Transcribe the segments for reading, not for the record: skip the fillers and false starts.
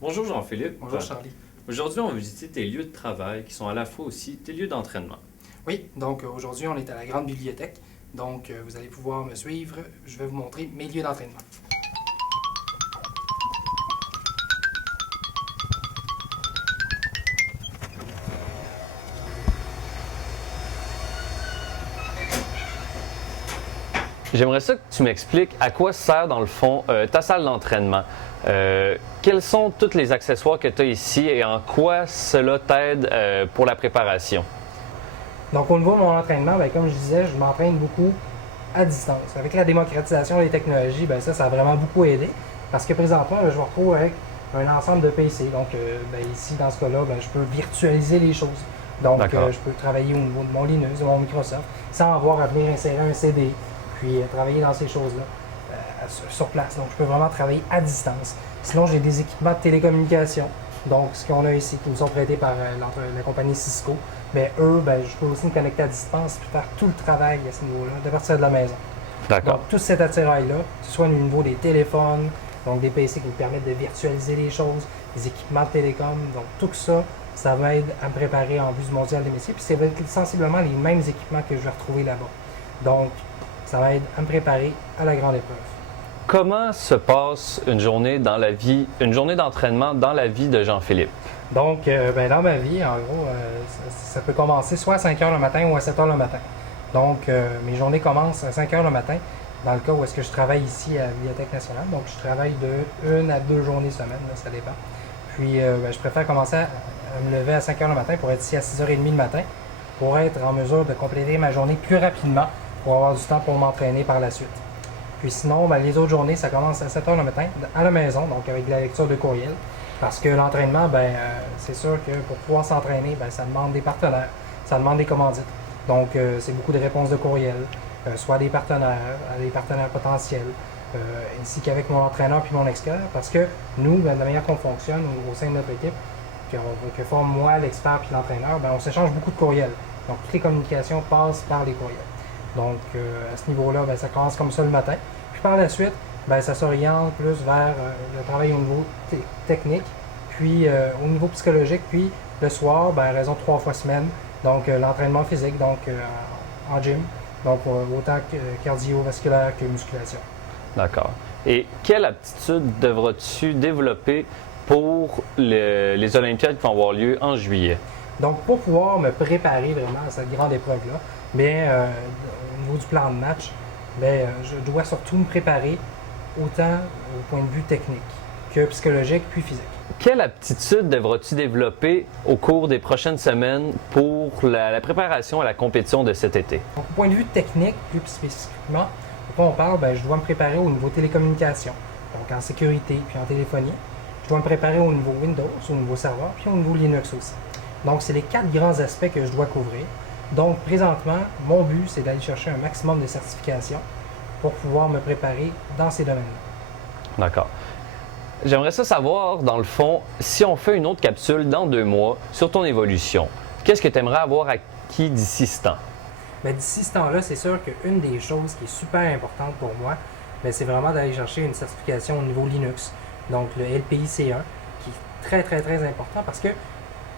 Bonjour Jean-Philippe. Bonjour Charlie. Aujourd'hui, on va visiter tes lieux de travail qui sont à la fois aussi tes lieux d'entraînement. Oui, donc aujourd'hui on est à la grande bibliothèque. Donc vous allez pouvoir me suivre. Je vais vous montrer mes lieux d'entraînement. J'aimerais ça que tu m'expliques à quoi sert dans le fond ta salle d'entraînement. Quels sont tous les accessoires que tu as ici et en quoi cela t'aide pour la préparation? Donc au niveau de mon entraînement, comme je disais, je m'entraîne beaucoup à distance. Avec la démocratisation des technologies, ça a vraiment beaucoup aidé. Parce que présentement, je me retrouve avec un ensemble de PC. Donc ici, dans ce cas-là, je peux virtualiser les choses. Donc je peux travailler au niveau de mon Linux, de mon Microsoft, sans avoir à venir insérer un CD, puis travailler dans ces choses-là sur place. Donc je peux vraiment travailler à distance. Sinon, j'ai des équipements de télécommunication. Donc ce qu'on a ici, qui nous sont prêtés par la compagnie Cisco. Mais eux, je peux aussi me connecter à distance et faire tout le travail à ce niveau-là, de partir de la maison. D'accord. Donc, tout cet attirail-là, que ce soit au niveau des téléphones, donc des PC qui nous permettent de virtualiser les choses, des équipements de télécom, donc tout ça, ça m'aide à me préparer en vue du mondial des métiers. Puis c'est sensiblement les mêmes équipements que je vais retrouver là-bas. Donc, ça m'aide à me préparer à la grande épreuve. Comment se passe une journée d'entraînement dans la vie de Jean-Philippe? Donc, dans ma vie, en gros, ça peut commencer soit à 5 heures le matin ou à 7 heures le matin. Donc, mes journées commencent à 5 heures le matin, dans le cas où est-ce que je travaille ici à la Bibliothèque nationale. Donc, je travaille de 1 à 2 journées semaine, là, ça dépend. Puis, je préfère commencer à me lever à 5 heures le matin pour être ici à 6h30 le matin, pour être en mesure de compléter ma journée plus rapidement, pour avoir du temps pour m'entraîner par la suite. Puis sinon, les autres journées, ça commence à 7 heures le matin, à la maison, donc avec la lecture de courriel. Parce que l'entraînement, c'est sûr que pour pouvoir s'entraîner, ça demande des partenaires, ça demande des commandites. Donc, c'est beaucoup de réponses de courriel, soit des partenaires potentiels, ainsi qu'avec mon entraîneur puis mon expert. Parce que nous, de la manière qu'on fonctionne au sein de notre équipe, que forme moi, l'expert puis l'entraîneur, on s'échange beaucoup de courriels. Donc, toutes les communications passent par les courriels. Donc, à ce niveau-là, ça commence comme ça le matin. Puis par la suite, ça s'oriente plus vers le travail au niveau technique, puis au niveau psychologique, puis le soir, à raison de 3 fois semaine, donc l'entraînement physique, donc en gym, donc autant cardiovasculaire que musculation. D'accord. Et quelle aptitude devras-tu développer pour les Olympiades qui vont avoir lieu en juillet? Donc, pour pouvoir me préparer vraiment à cette grande épreuve-là, au niveau du plan de match, je dois surtout me préparer autant au point de vue technique que psychologique puis physique. Quelle aptitude devras-tu développer au cours des prochaines semaines pour la préparation à la compétition de cet été? Donc, au point de vue technique, plus spécifiquement, quand on parle, je dois me préparer au niveau télécommunication, donc en sécurité puis en téléphonie. Je dois me préparer au niveau Windows, au niveau serveur, puis au niveau Linux aussi. Donc, c'est les 4 grands aspects que je dois couvrir. Donc, présentement, mon but, c'est d'aller chercher un maximum de certifications pour pouvoir me préparer dans ces domaines-là. D'accord. J'aimerais ça savoir, dans le fond, si on fait une autre capsule dans 2 mois sur ton évolution, qu'est-ce que tu aimerais avoir acquis d'ici ce temps? D'ici ce temps-là, c'est sûr qu'une des choses qui est super importante pour moi, c'est vraiment d'aller chercher une certification au niveau Linux, donc le LPIC1, qui est très, très, très important parce que,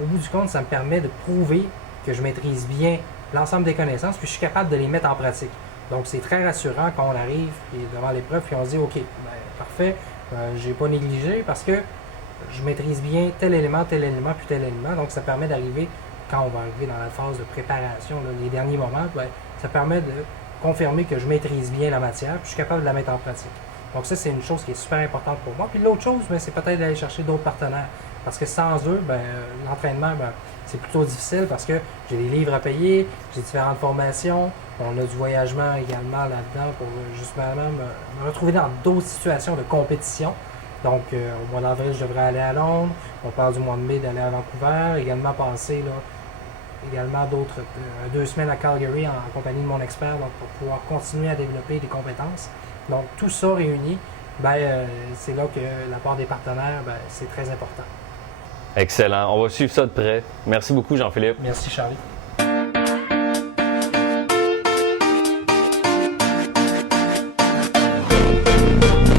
au bout du compte, ça me permet de prouver que je maîtrise bien l'ensemble des connaissances, puis je suis capable de les mettre en pratique. Donc, c'est très rassurant quand on arrive devant l'épreuve, puis on se dit, OK, parfait, j'ai pas négligé parce que je maîtrise bien tel élément, puis tel élément. Donc, ça permet d'arriver, quand on va arriver dans la phase de préparation, là, les derniers moments, ça permet de confirmer que je maîtrise bien la matière, puis je suis capable de la mettre en pratique. Donc, ça, c'est une chose qui est super importante pour moi. Puis l'autre chose, c'est peut-être d'aller chercher d'autres partenaires. Parce que sans eux, l'entraînement, c'est plutôt difficile parce que j'ai des livres à payer, j'ai différentes formations, on a du voyagement également là-dedans pour justement me retrouver dans d'autres situations de compétition. Donc, au mois d'avril, je devrais aller à Londres. On parle du mois de mai d'aller à Vancouver. Également passer également 2 semaines à Calgary en compagnie de mon expert donc, pour pouvoir continuer à développer des compétences. Donc, tout ça réuni, c'est là que la part des partenaires, c'est très important. Excellent. On va suivre ça de près. Merci beaucoup, Jean-Philippe. Merci, Charlie.